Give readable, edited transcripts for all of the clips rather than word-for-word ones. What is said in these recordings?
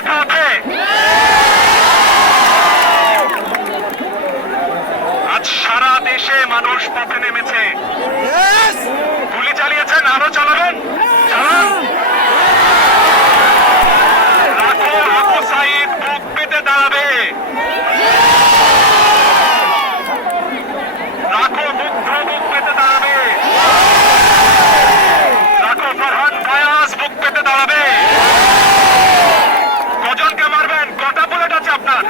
রাখাতে আজ সারা দেশে মানুষ পথে নেমেছে। গুলি চালিয়েছেন, আরো চালাবেন, চালান। রাখো আবু সাইদ বুক পেতে দাঁড়াবে, রাখো মুগ্ধ বুক পেতে দাঁড়াবে, রাখো ফারহান ফায়াজ বুক পেতে দাঁড়াবে। কজনকে মারবেন? কটা বুলেট আছে আপনার?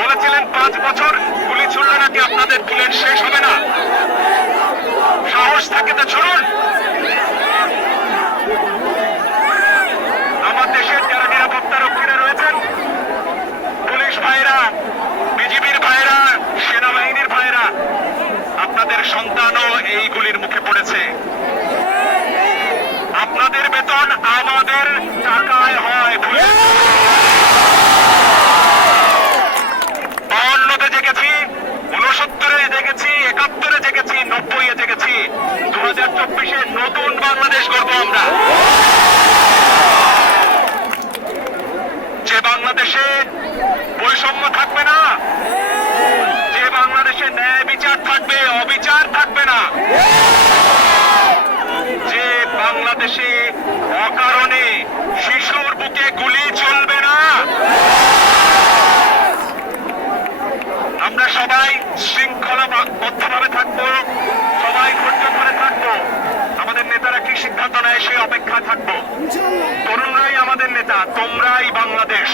বলেছিলেন 5 বছর, গুলি ছুড়লে নাকি আপনাদের বুলেট শেষ হবে না। সাহস থাকে তো ছুড়ুন। আমার দেশের যারা নিরাপত্তা রক্ষীরা রয়েছেন, পুলিশ ভাইরা, বিজিবির ভাইরা, সেনাবাহিনীর ভাইরা, আপনাদের সন্তানও এই গুলির মুখে পড়েছে। আপনাদের বেতন আমাদের টাকায় হয়। 52-তে জেগেছি, 69-এ জেগেছি, 71-এ জেগেছি, 90-এ জেগেছি। 2024-এ নতুন বাংলাদেশ গড়ব আমরা, যে বাংলাদেশে বৈষম্য থাকবে না, যে বাংলাদেশে ন্যায় বিচার থাকবে, অবিচার থাকবে না, যে বাংলাদেশে অকারণে শিশুর বুকে গুলি চলবে না। আমরা সবাই শৃঙ্খলাবদ্ধভাবে থাকবো, সবাই ধৈর্য ধরে থাকবো। আমাদের নেতারা কি সিদ্ধান্ত নেয় সেই অপেক্ষা থাকবো। তরুণরাই আমাদের নেতা, তোমরাই বাংলাদেশ।